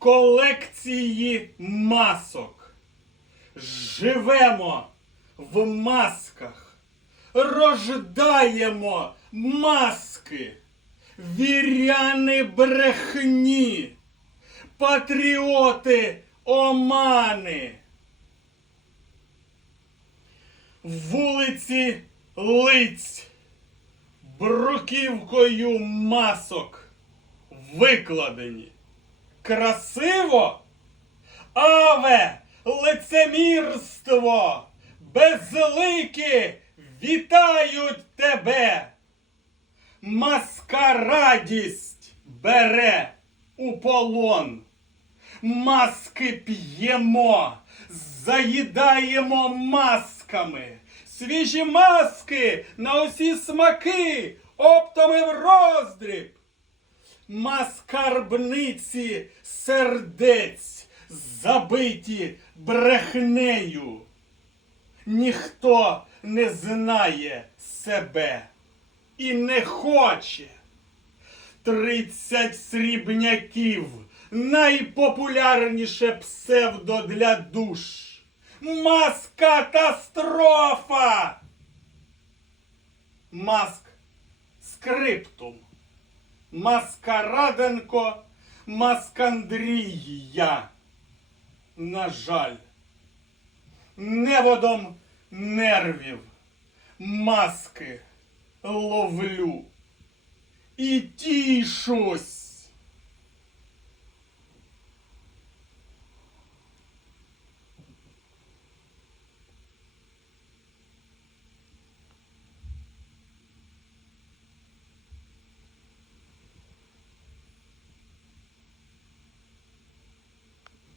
колекції масок. Живемо в масках, рождаємо маски, віряни брехні, патріоти омани. Вулиці лиць бруківкою масок викладені. Красиво? Аве, лицемірство, безлики вітають тебе. Маска радість бере у полон. Маски п'ємо, заїдаємо масками. Свіжі маски на усі смаки, оптами в роздріб. Маскарбниці сердець забиті брехнею. Ніхто не знає себе і не хоче. Тридцять срібняків найпопулярніше псевдо для душ. Маскатастрофа! Маск скриптум. Маскараденко Маскандрія. На жаль, неводом нервів маски ловлю і тішусь.